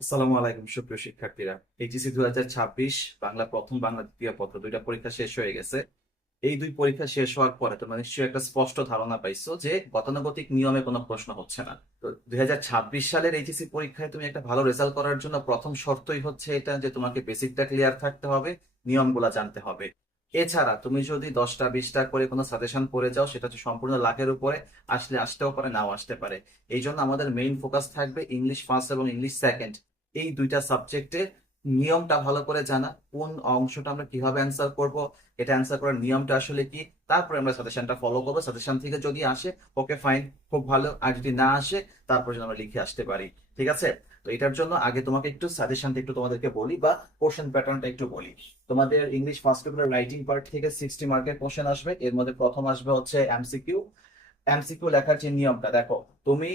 আসসালামু আলাইকুম সুপ্রিয় শিক্ষার্থীরা। এইচএসসি 2026 বাংলা প্রথম বাংলা দ্বিতীয় পত্র দুইটা পরীক্ষা শেষ হয়ে গেছে। এই দুই পরীক্ষা শেষ হওয়ার পরে তোমরা নিশ্চয়ই একটা স্পষ্ট ধারণা পাইছো যে গতানুগতিক নিয়মে কোনো প্রশ্ন হচ্ছে না। তো 2026 সালের এইচএসসি পরীক্ষায় তুমি একটা ভালো রেজাল্ট করার জন্য প্রথম শর্তই হচ্ছে এটা যে তোমাকে বেসিকটা ক্লিয়ার থাকতে হবে, নিয়মগুলা জানতে হবে। এছাড়া তুমি যদি 10টা 20টা করে কোনো সাজেশন পড়ে যাও, সেটা হচ্ছে সম্পূর্ণ লাখের উপরে, আসলে আসতেও পারে নাও আসতে পারে। এই জন্য আমাদের মেইন ফোকাস থাকবে ইংলিশ ফার্স্ট এবং ইংলিশ সেকেন্ড, এই দুইটা সাবজেক্টে নিয়মটা ভালো করে জানা, কোন অংশটা আমরা কিভাবে অ্যান্সার করব, এটা অ্যান্সার করার নিয়মটা আসলে কি, তারপরে আমরা সাজেশনটা ফলো করবো। সাজেশন থেকে যদি আসে ওকে ফাইন, খুব ভালো, আর যদি না আসে তারপর যেন আমরা লিখে আসতে পারি। ঠিক আছে? তো এটার জন্য আগে তোমাকে একটু সাজেশনটা একটু তোমাদেরকে বলি বা কোশ্চেন প্যাটার্নটা একটু বলি। তোমাদের English first paper writing part থেকে 60 মার্কের কোশ্চেন আসবে। এর মধ্যে প্রথম আসবে হচ্ছে এমসিকিউ। এমসিকিউ লেখার যে নিয়মটা দেখো, তুমি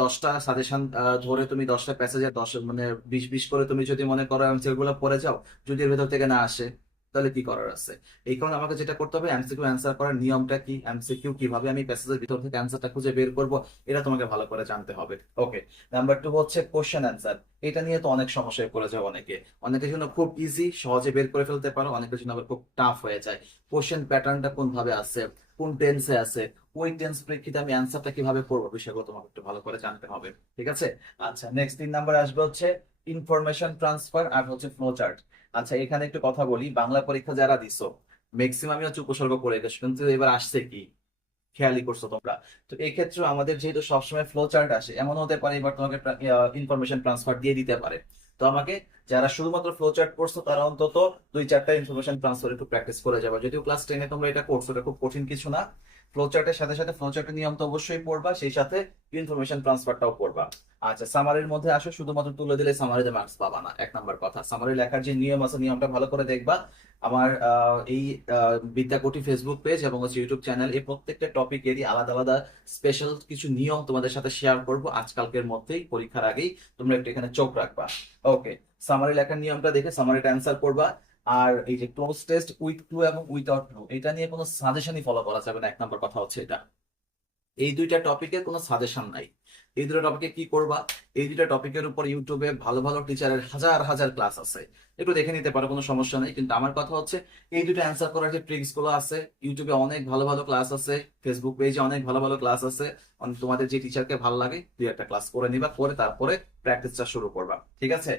10টা সাজেশন ধরে তুমি 10টা প্যাসেজে 10 মানে 20 20 করে তুমি যদি মনে করো এমসিকিউ গুলো পড়ে যাও, যদি এর ভেতর থেকে না আসে তাহলে কি করার আছে? এই কারণে আমাকে যেটা করতে হবে, এমসিকিউ অ্যান্সার করার নিয়মটা কি, এমসিকিউ কিভাবে আমি প্যাসেজের ভিতর থেকে অ্যান্সারটা খুঁজে বের করব, এটা তোমাকে ভালো করে জানতে হবে। ওকে। নাম্বার 2 হচ্ছে কোশ্চেন অ্যান্সার। এটা নিয়ে তো অনেক সমস্যায় পড়ে যায় অনেকে। অনেকের জন্য খুব ইজি, সহজে বের করে ফেলতে পারো, অনেকের জন্য আবার খুব টাফ হয়ে যায়। কোশ্চেন প্যাটার্নটা কোন ভাবে আছে, কোন টেন্সে আছে, ওই টেন্স প্রেক্ষিতে আমি অ্যান্সারটা কিভাবে করবো, বিষয়গুলো তোমাকে একটু ভালো করে জানতে হবে। ঠিক আছে? আচ্ছা, নেক্সট 3 নাম্বার আসবে হচ্ছে ইনফরমেশন ট্রান্সফার আর হচ্ছে ফ্লো চার্ট। আচ্ছা, এখানে একটু কথা বলি, বাংলা পরীক্ষা যারা দিছো ম্যাক্সিমামই হচ্ছে উপসর্গ করে গেছো, কিন্তু এবার আসছে কি খেয়ালই করছো তোমরা? তো এই ক্ষেত্রে আমাদের যেহেতু সবসময় ফ্লো চার্ট আসে, এমন হতে পারে এবার তোমাকে ইনফরমেশন ট্রান্সফার দিয়ে দিতে পারে। তো আমাকে, যারা শুধুমাত্র ফ্লো চার্ট পড়ছো তারা অন্তত 2 4টা ইনফরমেশন ট্রান্সফার একটু প্র্যাকটিস করে যাবে। যদিও ক্লাস 10-এ তোমরা এটা করছো, এটা খুব কঠিন কিছু না। ফ্লো চার্টের সাথে সাথে ফ্লো চার্টের নিয়ম তো অবশ্যই পড়বা, সেই সাথে ইনফরমেশন ট্রান্সফারটাও পড়বা। আচ্ছা, সামারির মধ্যে আসো, শুধুমাত্র তুলে দিলে সামারিতে মার্কস পাবা না। 1 নাম্বার কথা, সামারি লেখার যে নিয়ম আছে নিয়মটা ভালো করে দেখবা। আমার এই বিদ্যাকোটি ফেসবুক পেজ এবং হচ্ছে ইউটিউব চ্যানেল, এই প্রত্যেকটা টপিকেরই আলাদা আলাদা স্পেশাল কিছু নিয়ম তোমাদের সাথে শেয়ার করব আজকালকের মধ্যেই, পরীক্ষার আগেই। তোমরা একটু এখানে চোখ রাখবা। ওকে। সামারি লেখার নিয়মটা দেখে সামারিটা অ্যান্সার করবা। আর এই যে ক্লোজ টেস্ট উইথ ক্লু এবং উইদাউট ক্লু, এটা নিয়ে কোনো সাজেশনই ফলো করা যাবে না। 1 নাম্বার কথা হচ্ছে এটা। এই দুইটা টপিকের কোনো সাজেশন নাই। এই দুটো টপিকে কি করবা, এই দুইটা টপিকের উপর ইউটিউবে ভালো ভালো টিচারের হাজার হাজার ক্লাস আছে, একটু দেখে নিতে পারো, কোনো সমস্যা নেই। কিন্তু আমার কথা হচ্ছে, এই দুটো অ্যান্সার করার যে ট্রিক্স গুলো আছে, ইউটিউবে অনেক ভালো ভালো ক্লাস আছে, ফেসবুক পেজে অনেক ভালো ভালো ক্লাস আছে। তোমাদের যে টিচারকে ভালো লাগে 2 একটা ক্লাস করে নিবা, করে তারপরে প্র্যাকটিসটা শুরু করবা। ঠিক আছে?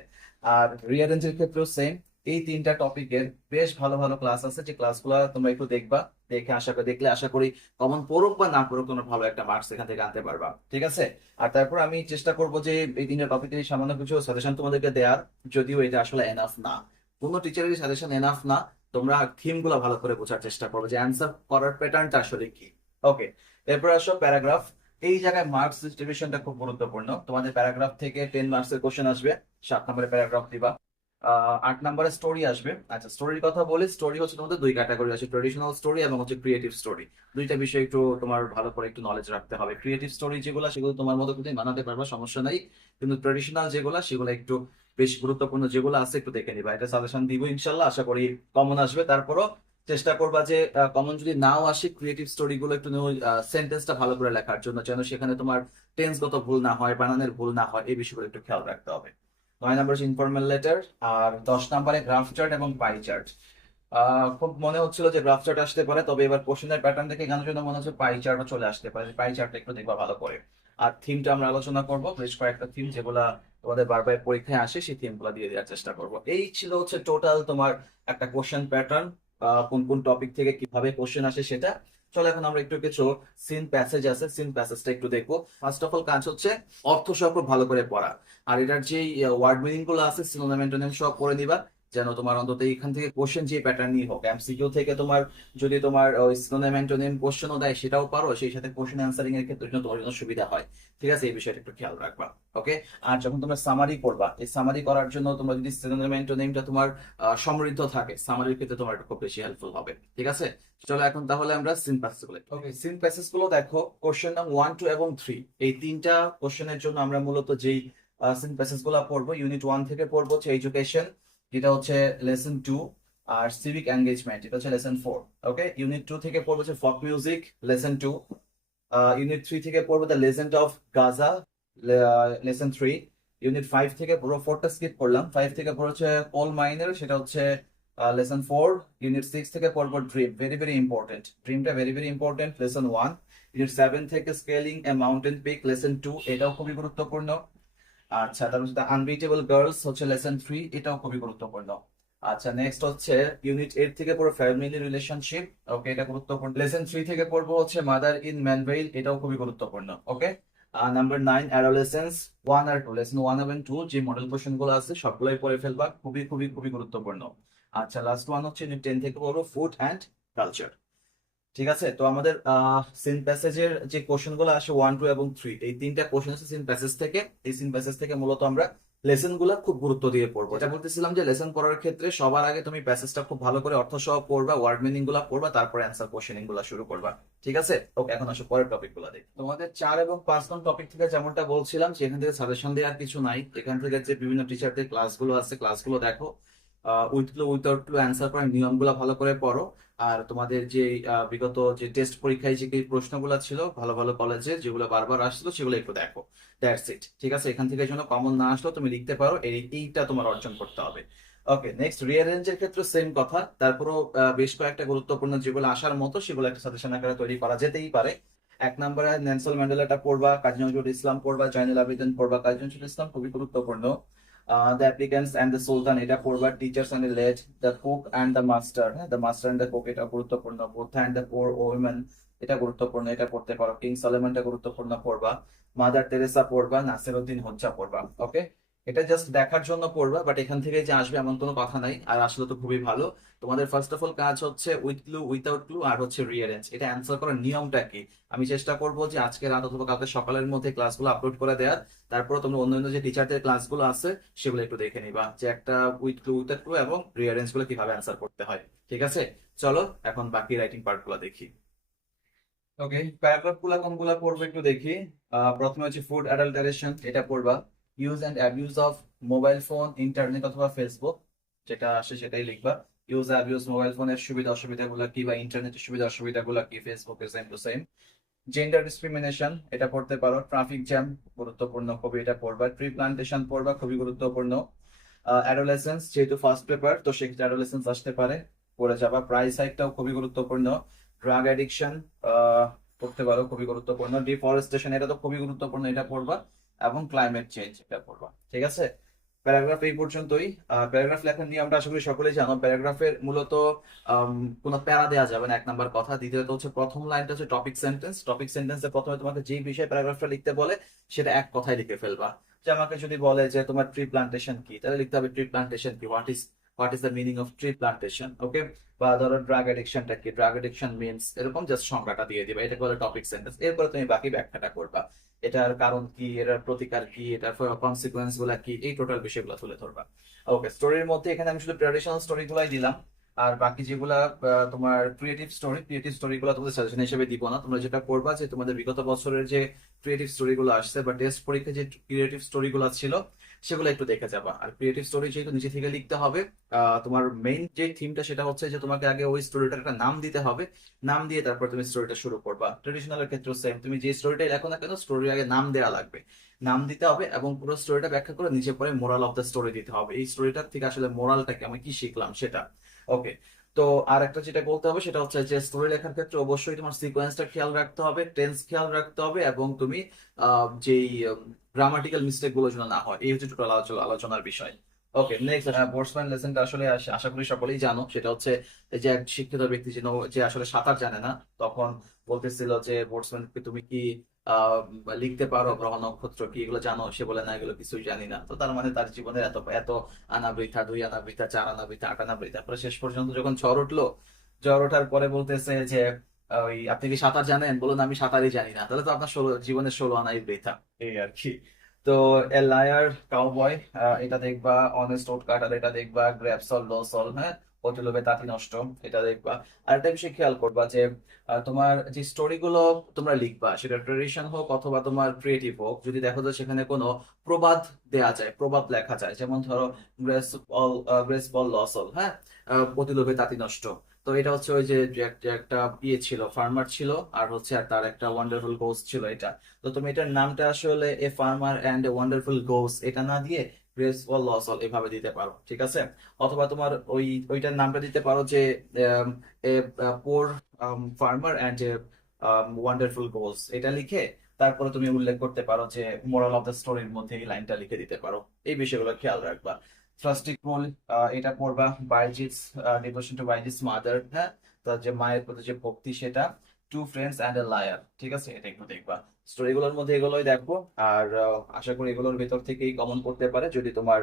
আর রিয়ারেঞ্জের ক্ষেত্রেও সেম। এই 3টা টপিকের বেশ ভালো ভালো ক্লাস আছে, যে ক্লাসগুলো তোমরা একটু দেখবা। দেখে দেখলে আশা করি কমন পড়ুক বা না পড়ুক তোমরা ভালো একটা মার্কস এখান থেকে আনতে পারবা। ঠিক আছে? আর তারপর আমি চেষ্টা করব যে এই 3টা টপিকের সামান্য কিছু সাজেশন তোমাদেরকে দেওয়ার, যদিও এটা আসলে এনাফ না, কোনো টিচারের সাজেশন এনাফ না। তোমরা থিম গুলো ভালো করে বোঝার চেষ্টা করবে, যে অ্যান্সার করার প্যাটার্নটা আসলে কি। ওকে। এরপর আসো প্যারাগ্রাফ। এই জায়গায় মার্কস ডিস্ট্রিবিউশনটা খুব গুরুত্বপূর্ণ। তোমাদের প্যারাগ্রাফ থেকে 10 মার্কসের কোশ্চেন আসবে, 7 নম্বরের প্যারাগ্রাফ দিবা। 8 নম্বরে স্টোরি আসবে। আচ্ছা, স্টোরির কথা বলি, স্টোরি হচ্ছে তোমাদের 2 ক্যাটাগরি আছে, ট্রেডিশনাল স্টোরি এবং হচ্ছে ক্রিয়েটিভ স্টোরি। দুইটা বিষয় একটু তোমার ভালো করে একটু নলেজ রাখতে হবে। ক্রিয়েটিভ স্টোরি যেগুলো, সেগুলো তোমার মতো তুমি বানাতে পারবা, সমস্যা নাই। কিন্তু ট্রেডিশনাল যেগুলো, সেগুলো একটু বেশ গুরুত্বপূর্ণ, যেগুলো আছে একটু দেখে নিবা। এটা সাজেশন দিব ইনশাল্লাহ, আশা করি কমন আসবে। তারপরও চেষ্টা করবা যে কমন যদি নাও আসে, ক্রিয়েটিভ স্টোরি গুলো একটু সেন্টেন্সটা ভালো করে লেখার জন্য, যেন সেখানে তোমার টেন্সগত ভুল না হয়, বানানের ভুল না হয়, এই বিষয়গুলো একটু খেয়াল রাখতে হবে। 9 নম্বর হচ্ছে ইনফর্মাল লেটার। আর 10 নম্বরে গ্রাফ চার্ট এবং পাই চার্ট। খুব মনে হচ্ছিল যে গ্রাফ চার্ট আসতে পারে, তবে এবার কোশ্চেনের প্যাটার্ন দেখে কেন যেন মনে হচ্ছে পাই চার্টও চলে আসতে পারে। পাই চার্টটা একটু দেখবা ভালো করে। আর থিমটা আমরা আলোচনা করব, বেশ কয়েকটা থিম যেগুলা তোমাদের বারবার পরীক্ষায় আসে, সেই থিম গুলা দিয়ে দেওয়ার চেষ্টা করব। এই ছিল হচ্ছে টোটাল তোমার একটা কোশ্চেন প্যাটার্ন, কোন কোন টপিক থেকে কিভাবে কোশ্চেন আসে সেটা। চলো এখন আমরা একটু কিছু সিন প্যাসেজ আছে, সিন প্যাসেজটা একটু দেখবো। ফার্স্ট অফ অল কাজ হচ্ছে অর্থ সহ খুব ভালো করে পড়া। আর এটার যে ওয়ার্ড মিনিং গুলো আছে, সিনোনিম অ্যান্টোনিম সব পড়ে নিবা, যেন তোমার অন্তত এখান থেকে কোশ্চেন যে প্যাটার্ন নিয়ে হোক, এমসিকিউ থেকে তোমার যদি তোমার ওই সিনোনিম অ্যান্টোনিম কোশ্চেনও দেয় সেটাও পারো, সেই সাথে কোশ্চেন অ্যান্সারিং এর ক্ষেত্রে জন্য তোমার জন্য সুবিধা হয়। ঠিক আছে? এই বিষয়টা একটু খেয়াল রাখবা। ওকে। আর যখন তোমরা সামারি করবা, এই সামারি করার জন্য তোমরা যদি সিনোনিম অ্যান্টোনিমটা তোমার সমৃদ্ধ থাকে, সামারির ক্ষেত্রে তোমার এটা খুব বেশি হেল্পফুল হবে। ঠিক আছে? চলো এখন তাহলে আমরা সিন প্যাসেজ গুলো, ওকে, সিন প্যাসেজ গুলো দেখো। কোশ্চেন নাম 1 2 এবং 3, এই 3টা কোশ্চেনের জন্য আমরা মূলত যেই সিন প্যাসেজ গুলো পড়বো, ইউনিট 1 থেকে পড়বো হচ্ছে এডুকেশন, যেটা হচ্ছে লেসন 2। আর সিভিক এঙ্গেজমেন্ট, এটা হচ্ছে লেসন 4। ওকে। ইউনিট 2 থেকে পড়বো হচ্ছে ফক মিউজিক, লেসন 2। ইউনিট 3 থেকে পড়বো the legend of Gaza, lesson 3। Unit 5 থেকে পুরো 4টা স্কিপ করলাম। 5 থেকে পুরো হচ্ছে কোল মাইনের, সেটা হচ্ছে লেসন 4। ইউনিট 6 থেকে পড়বো ড্রিম, ভেরি ভেরি ইম্পর্টেন্ট, ড্রিমটা very very important, lesson 1। Unit 7 থেকে scaling a mountain peak, lesson 2, এটাও খুবই গুরুত্বপূর্ণ। আচ্ছা, তারপর হচ্ছে আনবিটেবল গার্লস হচ্ছে লেসন 3, এটাও খুবই গুরুত্বপূর্ণ। আচ্ছা, নেক্সট হচ্ছে ইউনিট 8 থেকে পড়ো ফ্যামিলি রিলেশনশিপ, ওকে, এটা গুরুত্বপূর্ণ। লেসন 3 থেকে পড়বো হচ্ছে মাদার ইন ম্যানভেইল, এটাও খুবই গুরুত্বপূর্ণ, ওকে। নাম্বার 9 অ্যাডোলেসেন্স 1 আর 2, লেসন 1 এবং 2 যে মডেল কোশ্চেন গুলো আছে সবগুলোই পড়ে ফেলবা, খুবই খুবই খুবই গুরুত্বপূর্ণ। আচ্ছা, লাস্ট ওয়ান হচ্ছে ইউনিট 10 থেকে পড়ো ফুড অ্যান্ড কালচার। ঠিক আছে, তো আমাদের সিন প্যাসেজের যে কোশ্চেন গুলো আসে 1, 2 এবং 3, এই তিনটা কোশ্চেন আছে সিন প্যাসেজ থেকে। এই সিন প্যাসেজ থেকে মূলত আমরা লেসন গুলা খুব গুরুত্ব দিয়ে পড়বো। এটা বলতেছিলাম যে লেসন পড়ার ক্ষেত্রে সবার আগে তুমি প্যাসেজটা খুব ভালো করে অর্থ সহ পড়বা, ওয়ার্ড মিনিং গুলা পড়বা, তারপরে অ্যান্সার কোশ্চেনিং গুলা শুরু করবা। ঠিক আছে, ওকে, এখন আসো পরের টপিক গুলা দেখি। তোমাদের 4 এবং 5 নং টপিক থেকে যেমনটা বলছিলাম সেখান থেকে সাজেশন দেওয়ার কিছু নাই। এখান থেকে যে বিভিন্ন টিচারদের ক্লাসগুলো আছে ক্লাসগুলো দেখো, with clue without clue answer করার নিয়মগুলো ভালো করে পড়ো। আর তোমাদের যে বিগত যে টেস্ট পরীক্ষায় যে প্রশ্নগুলো ছিল ভালো ভালো কলেজে যেগুলো বারবার আসছিল সেগুলো একটু দেখো। দ্যাটস ইট, ঠিক আছে। এখান থেকে যেন কমন না আসলো তুমি লিখতে পারো, এইটা তোমার অর্জন করতে হবে। ওকে, নেক্সট রিয়ারেঞ্জের ক্ষেত্রে সেম কথা, তারপরও বেশ কয়েকটা গুরুত্বপূর্ণ যেগুলো আসার মতো সেগুলো একটা সাজেশন আকারে তৈরি করা যেতেই পারে। 1 নম্বরে নেলসন ম্যান্ডেলাটা পড়বা, কাজী নজরুল ইসলাম পড়বা, জয়নুল আবেদিন পড়বা। কাজী নজরুল ইসলাম খুবই গুরুত্বপূর্ণ। The applicants and the sultan এটা পড়বা, teachers and led, the cook and the master, হ্যাঁ, the master and the cook এটা গুরুত্বপূর্ণ। Buddha and the poor women এটা গুরুত্বপূর্ণ, এটা পড়তে পারো। কিং সলোমনটা গুরুত্বপূর্ণ পড়বা। মাদার তেরেসা পড়বা, নাসিরউদ্দিন হোজ্জা পড়বা। ওকে, এটা জাস্ট দেখার জন্য পড়বা, বাট এখান থেকে যে আসবে এমন কোনো কথা নাই। আর আসলে তো খুবই ভালো। তোমাদের ফার্স্ট অফ অল কাজ হচ্ছে উইথ ক্লু উইথাউট ক্লু আর হচ্ছে রিয়ারেঞ্জ, এটা অ্যান্সার করার নিয়মটা কি আমি চেষ্টা করবো যে আজকে রাত অথবা কালকে সকালের মধ্যে ক্লাসগুলো আপলোড করে দেওয়ার। তারপর তোমরা অন্যান্য যে টিচারদের ক্লাসগুলো আছে সেগুলো একটু দেখে নিবা, যে একটা উইথ ক্লু উইথাউট ক্লু এবং রিয়ারেঞ্জ গুলো কিভাবে অ্যান্সার করতে হয়। ঠিক আছে, চলো এখন বাকি রাইটিং পার্ট গুলো দেখি। ওকে, প্যারাগ্রাফ গুলা কোনগুলা পড়বো একটু দেখি। প্রথমে হচ্ছে ফুড অ্যাডাল্টারেশন, এটা পড়বা। Use and abuse of mobile phone, internet অথবা ফেসবুক, যেটা আসে সেটাই লিখবা। ইউজ অ্যাবিউজ মোবাইল ফোনের সুবিধা অসুবিধা গুলা কি, বা ইন্টারনেটের সুবিধা অসুবিধা গুলা কি, ফেসবুকের same to same. Gender discrimination এটা পড়তে পারো। ট্রাফিক জ্যাম গুরুত্বপূর্ণ, খুবই এটা পড়বা। ট্রি প্লান্টেশন পড়বা, খুবই গুরুত্বপূর্ণ। অ্যাডোলেসেন্স যেহেতু ফার্স্ট পেপার তো সেক্ষেত্রে অ্যাডোলেসেন্স আসতে পারে, পড়ে যাবা। প্রাইস হাইকটাও খুবই গুরুত্বপূর্ণ। ড্রাগ অ্যাডিকশন পড়তে পারো, খুবই গুরুত্বপূর্ণ। ডিফরেস্টেশন এটা তো খুবই গুরুত্বপূর্ণ, এটা পড়বা। এবং ক্লাইমেট চেঞ্জ এটা পড়বা। ঠিক আছে, প্যারাগ্রাফ এই পর্যন্তই। প্যারাগ্রাফ লেখার নিয়ে আমরা আশা করি সকলেই জানো। প্যারাগ্রাফের মূলত কোনো প্যারা দেওয়া যাবে না, 1 নাম্বার কথা। দ্বিতীয়ত হচ্ছে প্রথম লাইনটা হচ্ছে টপিক সেন্টেন্স। টপিক সেন্টেন্সে প্রথমে তোমাকে যে বিষয়ে প্যারাগ্রাফটা লিখতে বলে সেটা এক কথায় লিখে ফেলবা। যে আমাকে যদি বলে যে তোমার ট্রি প্লান্টেশন কি, তাহলে লিখতে হবে ট্রি প্লান্টেশন কি, what is the meaning of tree plantation. Okay, বা ধরো ড্রাগ এডিকশনটা কি, ড্রাগ এডিকশন মিনস, এরকম জাস্ট সংজ্ঞাটা দিয়ে দিবা, এটাকে বলে টপিক সেন্টেন্স। এরপরে তুমি বাকি ব্যাখ্যাটা করবা, এটার কারণ কি, এটার প্রতিকার কি, এটার কনসিকুয়েন্স গুলা কি, এই টোটাল বিষয়গুলো তুলে ধরবা। ওকে, স্টোরির মধ্যে এখানে আমি শুধু ট্র্যাডিশনাল স্টোরি গুলাই দিলাম। আর বাকি যেগুলা তোমার ক্রিয়েটিভ স্টোরি গুলো তোমাদের সাজেশন হিসেবে দিব না। তোমরা যেটা করবা যে তোমাদের বিগত বছরের যে ক্রিয়েটিভ স্টোরি গুলো আসছে বা টেস্ট পরীক্ষায় যে ক্রিয়েটিভ স্টোরি গুলো ছিল সেগুলো একটু দেখে যাবা। আর ক্রিয়েটিভ স্টোরি যেহেতু নিচে থেকে লিখতে হবে, তোমার মেইন যে থিমটা সেটা হচ্ছে যে তোমাকে আগে ওই স্টোরিটার একটা নাম দিতে হবে। নাম দিয়ে তারপর তুমি স্টোরিটা শুরু করবা। ট্রেডিশনালের ক্ষেত্রে সেম, তুমি যে স্টোরিটাই লেখো না কেন স্টোরির আগে নাম দেওয়া লাগবে, নাম দিতে হবে এবং পুরো স্টোরিটা ব্যাখ্যা করে নিচে পরে মোরাল অফ দ্য স্টোরি দিতে হবে। এই স্টোরিটার থেকে আসলে মোরালটা কি, আমি কি শিখলাম সেটা। ওকে, তো আর একটা যেটা বলতে হবে সেটা হচ্ছে যে স্টোরি লেখার ক্ষেত্রে অবশ্যই তোমার সিকোয়েন্সটা খেয়াল রাখতে হবে, টেন্স খেয়াল রাখতে হবে, এবং তুমি যেই গ্রামাটিক্যাল মিস্টেক গুলো যেন না হয়, এই হচ্ছে টোটাল আলোচনার বিষয়। ওকে, নেক্সট বোর্ডসম্যান লেসনটা আসলে আশা করি সকলেই জানো। সেটা হচ্ছে এই যে এক শিক্ষিত ব্যক্তি যে আসলে সাঁতার জানে না, তখন বলতেছিল যে বোর্ডসম্যান তুমি কি আহ লিখতে পারো গ্রহ নক্ষত্র কি, এগুলো জানো? সে বলে না, এগুলো কিছুই জানি না। তো তার মানে তার জীবনের এত এত আনা বৃথা, 2 আনা বৃথা, 4 আনা বৃথা, 8 আনা বৃথা। পরে শেষ পর্যন্ত যখন ঝড় উঠলো, ঝড় ওঠার পরে বলতেছে যে ওই আপনি কি সাঁতার জানেন? বলুন আমি সাঁতারই জানি না। তাহলে তো আপনার জীবনের 16 আনাই বৃথা, এই আর কি। তো এ লায়ার কাউবয় এটা দেখবা। অনেস্ট ওট কাটার এটা দেখবা। গ্র্যাপসল লসল, হ্যাঁ, অতিলোভে তাঁতি নষ্ট, এটা দেখবা। আর একটা বিষয় খেয়াল করবা যে তোমার যে স্টোরি গুলো তোমরা লিখবা সেটা ট্রেডিশন হোক অথবা তোমার ক্রিয়েটিভ হোক, যদি দেখো যে সেখানে কোনো প্রবাদ দেয়া যায়, প্রবাদ লেখা যায়, যেমন ধরো গ্রেস বল লসল, হ্যাঁ, অতিলোভে তাঁতি নষ্ট, তো এটা হচ্ছে ওই যে যে একটা ইয়ে ছিল, ফার্মার ছিল, আর হচ্ছে আর তার একটা ওয়ান্ডারফুল গোস ছিল এটা। তো তুমি এটার নামটা আসলে a farmer and a wonderful goose এটা না দিয়ে গ্রেসফুল লস অল এভাবে দিতে পারো, ঠিক আছে? অথবা তোমার ওইটার নামটা দিতে পারো যে এ পোর farmer and a wonderful goose, এটা লিখে তারপরে তুমি উল্লেখ করতে পারো যে মোরাল অফ দ্য স্টোরির মধ্যে এই লাইনটা লিখে দিতে পারো। এই বিষয়গুলো খেয়াল রাখবা। থ্রাস্টিক রোল, এটা পড়বা বাইজিস ডিভোশন টু বাইজিস মাদার, হ্যাঁ, তার যে মায়ের প্রতি যে ভক্তি সেটা। Two friends and a liar, ঠিক আছে, এটা একটু দেখবা। স্টোরিগুলোর মধ্যে এগুলোই দেখো। আর আশা করি এগুলোর ভেতর থেকেই কমন করতে পারে যদি তোমার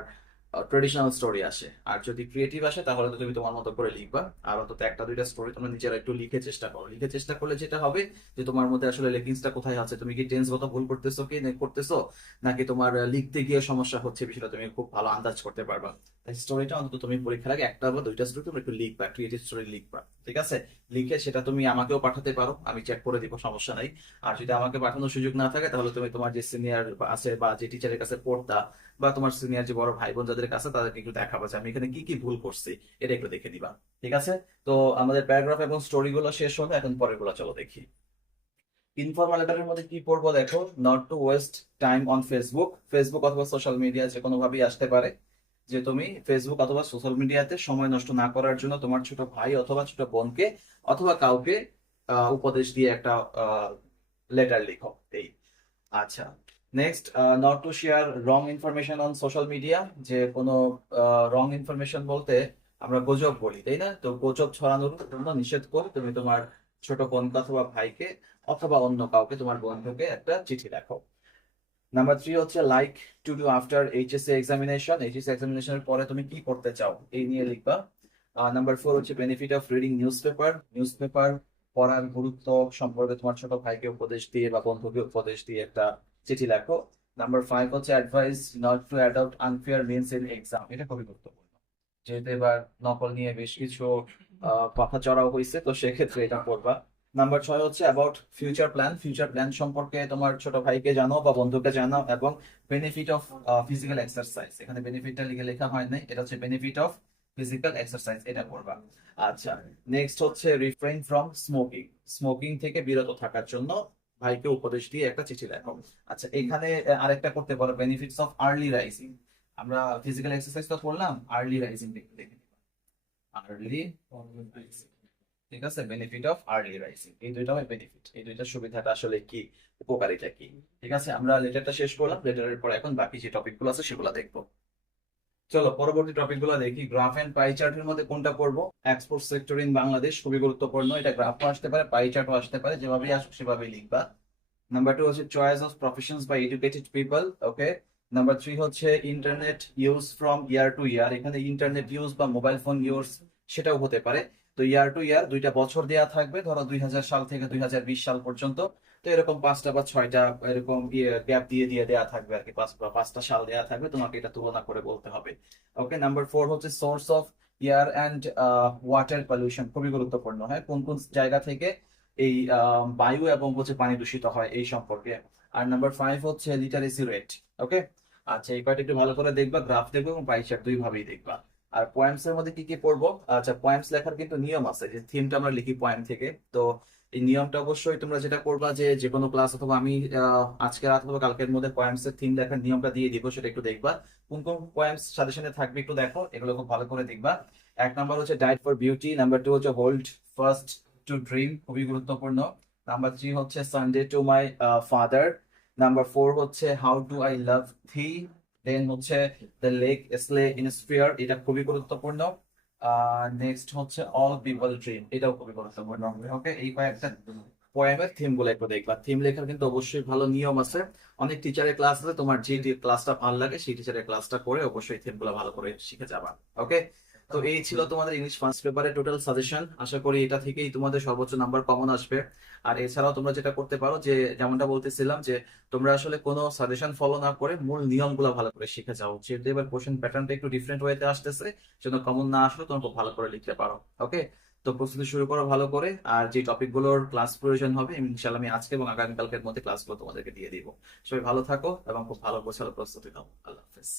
ট্রেডিশনাল স্টোরি আসে। আর যদি ক্রিয়েটিভ আসে তাহলে তো তুমি তোমার মতো করে লিখবা। আর অন্তত একটা দুইটা স্টোরি তোমরা নিজেরা একটু লিখে চেষ্টা করো। লিখে চেষ্টা করলে যেটা হবে যে তোমার মধ্যে আসলে লেকিংসটা কোথায় আছে, তুমি কি টেন্সগত ভুল করতেছো কি করতেছো, নাকি তোমার লিখতে গিয়ে সমস্যা হচ্ছে, বিষয়টা তুমি খুব ভালো আন্দাজ করতে পারবা। তাই স্টোরিটা অন্তত তুমি পরীক্ষার আগে একটা বা দুইটা স্টোরি তুমি একটু লিখবা, ক্রিয়েটিভ স্টোরি লিখবা, ঠিক আছে? লিখে সেটা তুমি আমাকেও পাঠাতে পারো, আমি চেক করে দিব, সমস্যা নাই। আর যদি আমাকে পাঠানোর সুযোগ না থাকে তাহলে তুমি তোমার যে সিনিয়র আছে বা যে টিচারের কাছে পড়তা, বা তোমার সিনিয়র যে বড় ভাই বোন যাদের কাছে, তাদেরকে একটু দেখাবো যে আমি এখানে কি কি ভুল করছি, এটা একটু দেখে দিবা, ঠিক আছে? তো আমাদের প্যারাগ্রাফ এবং স্টোরি গুলো শেষ হলো, এখন পরের গুলো চলো দেখি। ইনফর্মাল লেটারের মধ্যে কি পড়বো দেখো, not to waste time on Facebook. Facebook অথবা সোশ্যাল মিডিয়া যে কোনো ভাবেই আসতে পারে, যে তুমি ফেসবুক অথবা সোশ্যাল মিডিয়াতে সময় নষ্ট না করার জন্য তোমার ছোট ভাই অথবা ছোট বোনকে অথবা কাউকে উপদেশ দিয়ে একটা লেটার লিখো, এই। আচ্ছা, next, not to share wrong information on social media. যে কোনো রং ইনফরমেশন বলতে আমরা গুজব বলি, তাই না? তো গুজব ছড়ানোর জন্য নিষেধ করে তুমি তোমার ছোট বোনকে অথবা ভাইকে অথবা অন্য কাউকে, তোমার বন্ধুকে একটা চিঠি লেখো। নাম্বার 3 হচ্ছে like to do after HSC examination. HSC এক্সামিনেশনের পরে তুমি কি করতে চাও এই নিয়ে লিখবা। নাম্বার 4 হচ্ছে benefit of reading news paper. News paper পড়ার গুরুত্ব সম্পর্কে তোমার ছোট ভাইকে উপদেশ দিয়ে বা বন্ধুকে উপদেশ দিয়ে একটা চিঠি লেখো। নাম্বার 5 হচ্ছে advice not to adopt unfair means in exam. এটা খুবই গুরুত্বপূর্ণ, যেহেতু এবার নকল নিয়ে বেশ কিছু কথা চড়াও হয়েছে, তো সেক্ষেত্রে এটা পড়বা। নাম্বার 6 হচ্ছে about future plan. Future plan সম্পর্কে তোমার ছোট ভাইকে জানাও বা বন্ধুকে জানাও। এবং বেনিফিট অফ ফিজিক্যাল এক্সারসাইজ, এখানে বেনিফিটটা লিখে লেখা হয় নাই, এটা হচ্ছে বেনিফিট অফ ফিজিক্যাল এক্সারসাইজ, এটা পড়বা। আচ্ছা, নেক্সট হচ্ছে রিফ্রেইন ফ্রম স্মোকিং। স্মোকিং থেকে বিরত থাকার জন্য ভাইকে উপদেশ দিয়ে একটা চিঠি লেখো। আচ্ছা, এখানে আরেকটা করতে পারো, বেনিফিটস অফ আর্লি রাইজিং। আমরা ফিজিক্যাল এক্সারসাইজ তো করলাম, আর্লি রাইজিং দেখে দেখে আর্লি, ঠিক আছে, বেনিফিট অফ আর্লি রাইজিং, এই দুইটা বেনিফিট, এই দুইটা সুবিধাটা আসলে কি, উপকারিতা কি, ঠিক আছে? আমরা লেটারটা শেষ করলাম, লেটারের পর এখন বাকি যে টপিক গুলো আছে সেগুলো দেখবো। চলো পরবর্তী টপিক গুলো দেখি। গ্রাফ এন্ড পাই চার্টের মধ্যে কোনটা পড়বো? এক্সপোর্ট সেক্টর ইন বাংলাদেশ, খুবই গুরুত্বপূর্ণ। এটা গ্রাফও আসতে পারে, পাই চার্টও আসতে পারে, যেভাবেই আসুক সেভাবেই লিখবা। নাম্বার 2 হচ্ছে choice of professions by educated people, okay. Number 3 হচ্ছে internet use from year to year. এখানে ইন্টারনেট ইউজ বা মোবাইল ফোন ইউজ সেটাও হতে পারে। তো ইয়ার টু ইয়ার দুইটা বছর দেয়া থাকবে, ধরো 2000 সাল থেকে 2020 সাল পর্যন্ত। তো এরকম 5টা বা 6টা এরকম গ্যাপ দিয়ে দিয়ে দেয়া থাকবে আর কি, 5টা সাল দেয়া থাকবে, তোমাকে এটা তুলনা করে বলতে হবে, ওকে। নাম্বার 4 হচ্ছে source of air and water pollution, খুবই গুরুত্বপূর্ণ, হ্যাঁ, কোন কোন জায়গা থেকে এই বায়ু এবং হচ্ছে পানি দূষিত হয় এই সম্পর্কে। আর নাম্বার 5 হচ্ছে লিটারেসি রেট, ওকে। আচ্ছা, এই কয়টা একটু ভালো করে দেখবা, গ্রাফ দেখবো এবং পাই চার্ট দুই ভাবেই দেখবা। আর পয়েমস এর মধ্যে কি কি পড়বো? আচ্ছা, পয়েমস লেখার কিন্তু নিয়ম আছে, যে থিমটা আমরা লিখি পয়েম থেকে। তো এই নিয়মটা অবশ্যই তোমরা যেটা করবা, যে যে কোনো ক্লাস অথবা আমি আজকে রাত অথবা কালকের মধ্যে পয়েমস এর থিম লেখার নিয়মটা দিয়ে দিব, সেটা একটু দেখবা। কোন কোন পয়েমস সাজেশনে থাকবে একটু দেখো, এগুলো খুব ভালো করে দেখবা। 1 নম্বর হচ্ছে ডায়েট ফর বিউটি। নাম্বার 2 হচ্ছে হোল্ড ফার্স্ট টু ড্রিম, খুবই গুরুত্বপূর্ণ। নাম্বার 3 হচ্ছে Sunday to my father. Number 4 হচ্ছে হাউ ডু আই লাভ থি। দেন হচ্ছে the lake slay in spear, এটা খুবই গুরুত্বপূর্ণ। নেক্সট হচ্ছে অল পিপল ড্রিম, এটাও খুবই গুরুত্বপূর্ণ, ওকে। এই কয়েকটা পোয়েমের থিম গুলো একটু দেখবা। থিম লেখার কিন্তু অবশ্যই ভালো নিয়ম আছে। অনেক টিচারের ক্লাস আছে, তোমার যে ক্লাসটা ভালো লাগে সেই টিচারের ক্লাসটা করে অবশ্যই থিম গুলো ভালো করে শিখে যাবা, ওকে। তো এই ছিল তোমাদের ইংলিশ ফার্স্ট পেপারের টোটাল সাজেশন। আশা করি এটা থেকেই তোমাদের সর্বোচ্চ নাম্বার কমন আসবে। আর এছাড়াও তোমরা যেটা করতে পারো, যে যেমনটা বলতেছিলাম, যে তোমরা আসলে কোনো সাজেশন ফলো না করে মূল নিয়মগুলো ভালো করে শিখে যাও। যেহেতু এবার কোশ্চেন প্যাটার্নটা একটু ডিফারেন্ট ওয়েতে আসতেছে, সেজন্য কমন না আসলে তোমরা খুব ভালো করে লিখতে পারো, ওকে। তো প্রস্তুতি শুরু করো ভালো করে। আর যে টপিকগুলোর ক্লাস প্রয়োজন হবে, ইনশাআল্লাহ আমি আজকে এবং আগামীকালকের মধ্যে ক্লাসগুলো তোমাদেরকে দিয়ে দিব। সবাই ভালো থাকো এবং খুব ভালো গোছালো প্রস্তুতি নাও। আল্লাহ হাফেজ।